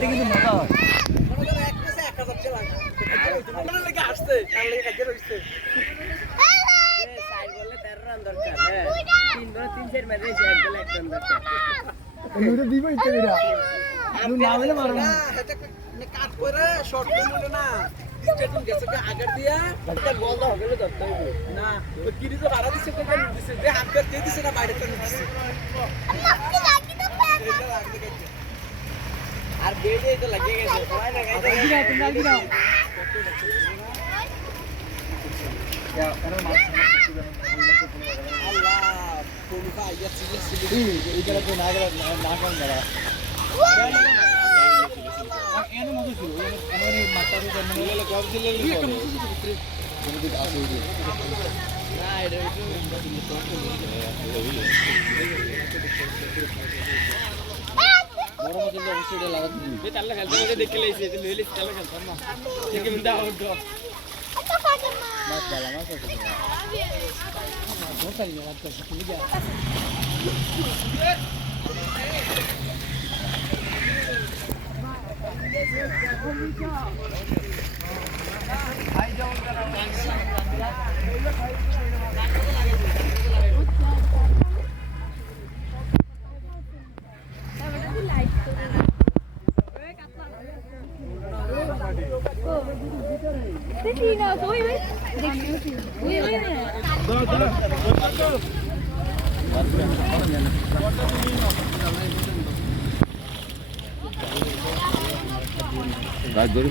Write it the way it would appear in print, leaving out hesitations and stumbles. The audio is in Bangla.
কিন্তু মজা হয় দিব কাট করে শর্ট করলে না স্টেটন গেছে আগের দিয়া বল দাও গেলে ধরতে হবে না তো কিরি তো বাড়া দিছে কোন দিছে যে হাত করে দিয়ে দিছে না বাইরে তো দিছে আর বেডে তো লাগিয়ে গেছে সবাই না গাইতে না ইয়া এর মাছ আল্লাহ কোন ভাই ইয়া সিলি এইটা তো না গেল না কোন গেল এনে মজা ছিল এনে মাছটা তো মনে গব দিলে একটা মজা ছিল যদি আসে না এটা বড় মজা অবশ্যই লাগা দিই তাহলে খেলতে মধ্যে দেখে লাইছে তো লইলে তাহলে খেলতাম না ঠিক আছে আউট দাও মাছ ডালা মাছ আছে বহুত সারি মাছ আছে তুমি যা ভাই যাও রাজগড়ি